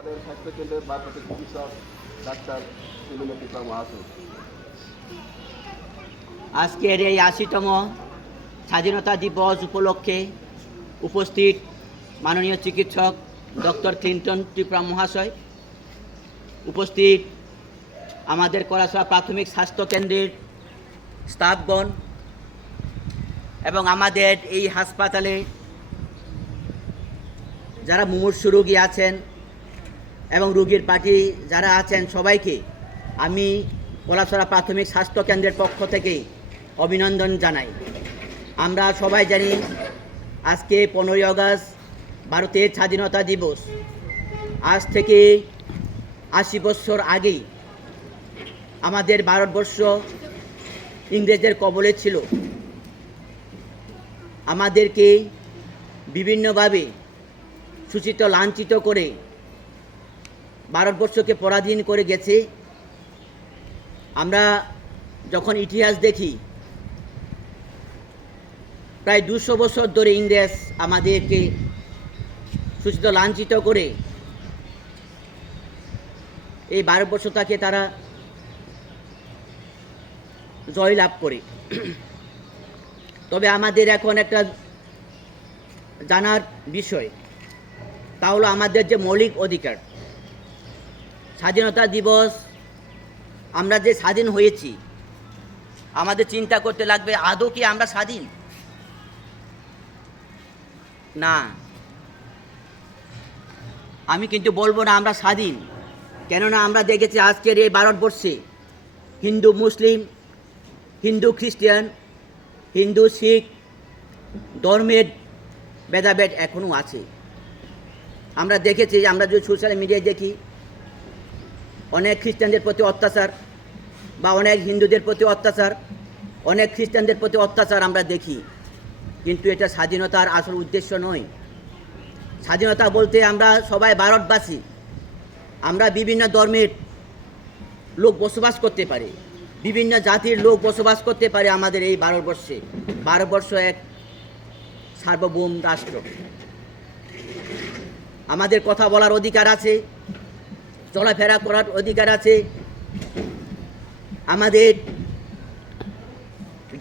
আমাদের স্বাস্থ্যকেন্দ্রের ভারপ্রাপ্ত চিকিৎসক ডাক্তার সুমিনা ত্রিপুরা মহাশয়। আজকের এই ৮০তম স্বাধীনতা দিবস উপলক্ষে উপস্থিত মাননীয় চিকিৎসক ডক্টর ক্লিন্টন ত্রিপুরা মহাশয়, উপস্থিত আমাদের কলাসা প্রাথমিক স্বাস্থ্যকেন্দ্রের স্টাফগণ এবং আমাদের এই হাসপাতালে যারা মুমূর্ষু রোগী আছেন এবং রোগীর পার্টি যারা আছেন, সবাইকে আমি পলাশরা প্রাথমিক স্বাস্থ্যকেন্দ্রের পক্ষ থেকে অভিনন্দন জানাই। আমরা সবাই জানি আজকে 15ই আগস্ট ভারতের স্বাধীনতা দিবস। আজ থেকে ৮০ বছর আগেই আমাদের ভারতবর্ষ ইংরেজদের কবলে ছিল। আমাদেরকে বিভিন্নভাবে শোষিত লাঞ্ছিত করে ভারতবর্ষকে পরাধীন করে গেছে। আমরা যখন ইতিহাস দেখি, প্রায় 200 বছর ধরে ইংরেজ আমাদেরকে শোষিত লাঞ্ছিত করে এই ভারতবর্ষটাকে তারা জয়লাভ করে। তবে আমাদের এখন একটা জানার বিষয়, তা হলো আমাদের যে মৌলিক অধিকার। স্বাধীনতা দিবস, আমরা যে স্বাধীন হয়েছি, আমাদের চিন্তা করতে লাগবে আদৌ কি আমরা স্বাধীন? না, আমি কিন্তু বলবো না আমরা স্বাধীন। কেননা আমরা দেখেছি আজকের এই ভারতবর্ষে হিন্দু মুসলিম, হিন্দু খ্রিস্টান, হিন্দু শিখ ধর্মের ভেদাভেদ এখনও আছে। আমরা দেখেছি, আমরা যদি সোশ্যাল মিডিয়ায় দেখি, অনেক খ্রিস্টানদের প্রতি অত্যাচার বা অনেক হিন্দুদের প্রতি অত্যাচার, অনেক খ্রিস্টানদের প্রতি অত্যাচার আমরা দেখি। কিন্তু এটা স্বাধীনতার আসল উদ্দেশ্য নয়। স্বাধীনতা বলতে আমরা সবাই ভারতবাসী, আমরা বিভিন্ন ধর্মের লোক বসবাস করতে পারি, বিভিন্ন জাতির লোক বসবাস করতে পারে আমাদের এই ভারতবর্ষে। ভারতবর্ষ এক সার্বভৌম রাষ্ট্র। আমাদের কথা বলার অধিকার আছে, চলাফেরা করার অধিকার আছে। আমাদের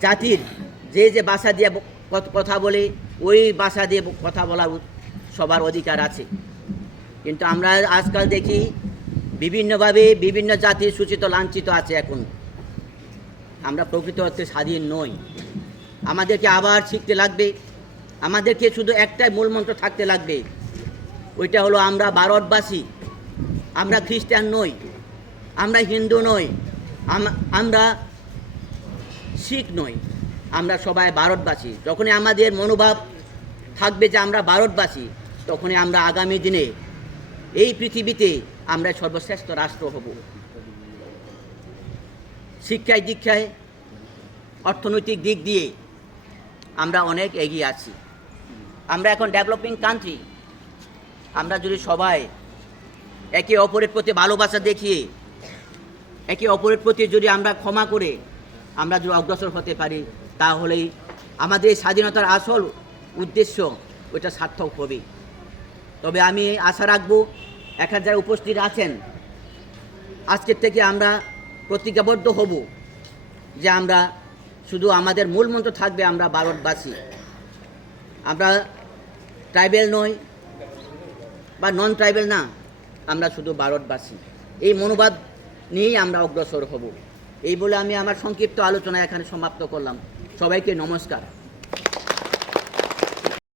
জাতির যে যে ভাষা দিয়ে কথা বলে, ওই ভাষা দিয়ে কথা বলার সবার অধিকার আছে। কিন্তু আমরা আজকাল দেখি বিভিন্নভাবে বিভিন্ন জাতির শোষিত লাঞ্ছিত আছে। এখন আমরা প্রকৃত অর্থে স্বাধীন নই। আমাদেরকে আবার শিখতে লাগবে। আমাদেরকে শুধু একটাই মূলমন্ত্র থাকতে লাগবে, ওইটা হলো আমরা ভারতবাসী। আমরা খ্রিস্টান নই, আমরা হিন্দু নই, আমরা শিখ নই, আমরা সবাই ভারতবাসী। যখনই আমাদের মনোভাব থাকবে যে আমরা ভারতবাসী, তখনই আমরা আগামী দিনে এই পৃথিবীতে আমরা সর্বশ্রেষ্ঠ রাষ্ট্র হব। শিক্ষায় দীক্ষায় অর্থনৈতিক দিক দিয়ে আমরা অনেক এগিয়ে আছি। আমরা এখন ডেভেলপিং কান্ট্রি। আমরা যদি সবাই একে অপরের প্রতি ভালোবাসা দেখিয়ে, একে অপরের প্রতি যদি আমরা ক্ষমা করে আমরা যদি অগ্রসর হতে পারি, তাহলেই আমাদের স্বাধীনতার আসল উদ্দেশ্য ওইটা সার্থক হবে। তবে আমি আশা রাখবো, এখানে যারা উপস্থিত আছেন, আজকের থেকে আমরা প্রতিজ্ঞাবদ্ধ হব যে আমরা শুধু আমাদের মূল মন্ত্র থাকবে আমরা ভারতবাসী। আমরা ট্রাইবেল নই বা নন ট্রাইবেল না, আমরা শুধু ভারতবাসী। এই মনোভাব নিয়েই আমরা অগ্রসর হব। এই বলে আমি আমার সংক্ষিপ্ত আলোচনা এখানে সমাপ্ত করলাম। সবাইকে নমস্কার।